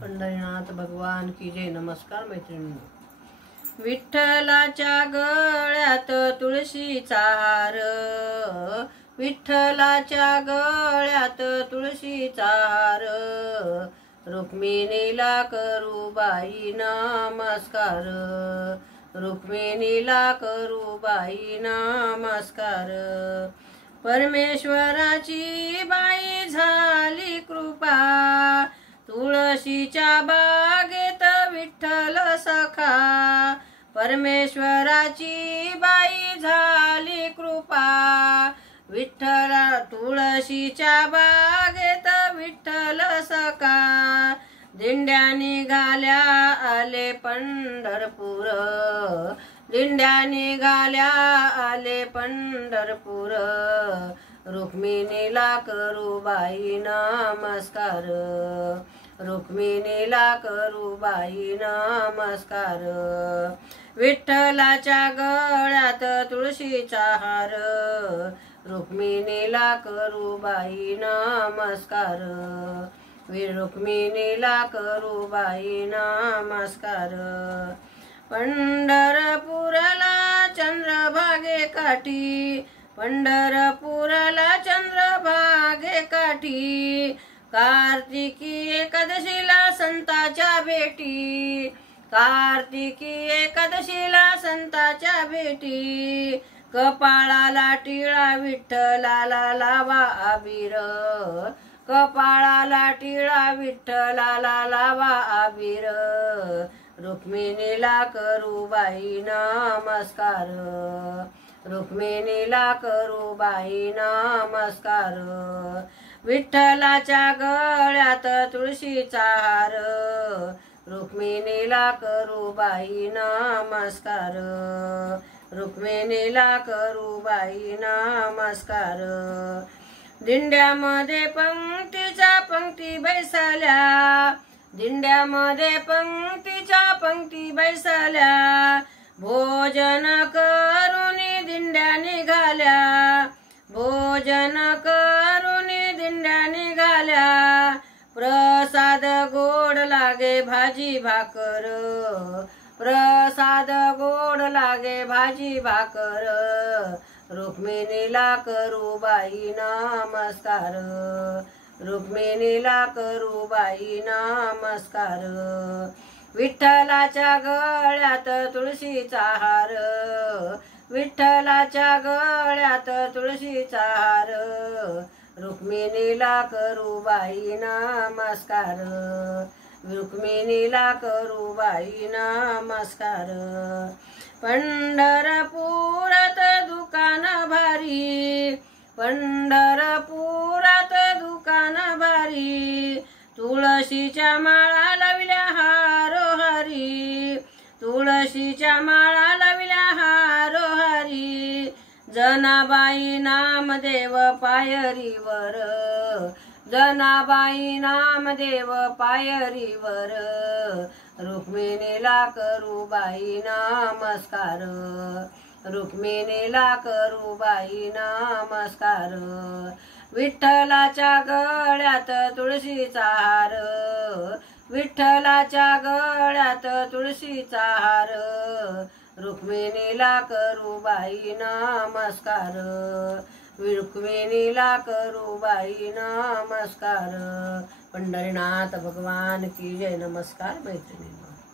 पंढरीनाथ भगवान की जय। नमस्कार मैत्रिणींनो। विठ्ठलाच्या गळ्यात तुळशीचा हार, विठ्ठलाच्या गळ्यात तुळशीचा हार, रुक्मिणीला करू बाई नमस्कार, रुक्मिणीला करू बाई नमस्कार। परमेश्वराची बाई झाली कृपा, तुळशीच्या बागेत विठ्ठल सखा। परमेश्वराची बाई झाली कृपा, विठ्ठला तुळशीच्या बागेत विठ्ठल सखा। दिंड्या निघाल्या आले पंढरपूर, दिंड्या निघाल्या आले पंढरपूर, रुक्मिणीला करू बाई नमस्कार, रुक्मिणीला करू बाई नमस्कार। विठ्ठलाच्या गळ्यात तुळशीचा हार, रुक्मिणीला करू बाई नमस्कार, रुक्मिणीला करू बाई नमस्कार। पंढरपूरला चंद्रभागे काठी, पंढरपूरला चंद्रभागे काठी, कार्तिकी एकादशीला संताच्या भेटी, कार्तिकी एकादशीला संताच्या भेटी। कपाळाला टिळा विठ्ठलाला लावा अबीर, कपाळाला टिळा विठ्ठलाला लावा अबीर, रुक्मिणीला करू बाई नमस्कार, रुक्मिणीला करू बाई नमस्कार। विठ्ठलाच्या गळ्यात तुळशीचा हार, रुक्मिणीला करू बाई नमस्कार, रुक्मिणीला करू बाई नमस्कार। दिंड्यामध्ये पंक्तीच्या पंक्ती बैसल्या, दिंड्यामध्ये पंक्तीच्या पंक्ती बैसल्या, भोजन करून दिंड्या निघाल्या, भोजन करून दिंड्या निघाल्या। प्रसाद गोड लागे भाजी भाकर, प्रसाद गोड लागे भाजी भाकर, रुक्मिणीला करू बाई नमस्कार, रुक्मिणीला करू बाई नमस्कार। विठ्ठलाच्या गळ्यात तुळशीचा हार, विठ्ठलाच्या गळ्यात तुळशीचा हार, रुक्मिणीला करू बाई नमस्कार, रुक्मिणीला करू बाई नमस्कार। पंढरपुरात दुकान भारी, पंढरपुरात दुकान भारी, तुळशीच्या माळा लावल्या हारोहारी, तुळशीच्या माळा लावल्या हारोहारी। जनाबाई नामदेव पायरीवर, जनाबाई नामदेव पायरीवर, रुक्मिणीला करू बाई नमस्कार, रुक्मिणीला करू बाई नमस्कार। विठ्ठलाच्या गळ्यात तुळशीचा हार, विठ्ठलाच्या गळ्यात तुळशीचा हार, रुक्मिणीला करू बाई नमस्कार, रुक्मिणीला करू बाई नमस्कार। पंढरीनाथ भगवान की जय। नमस्कार मैत्रिणींनो।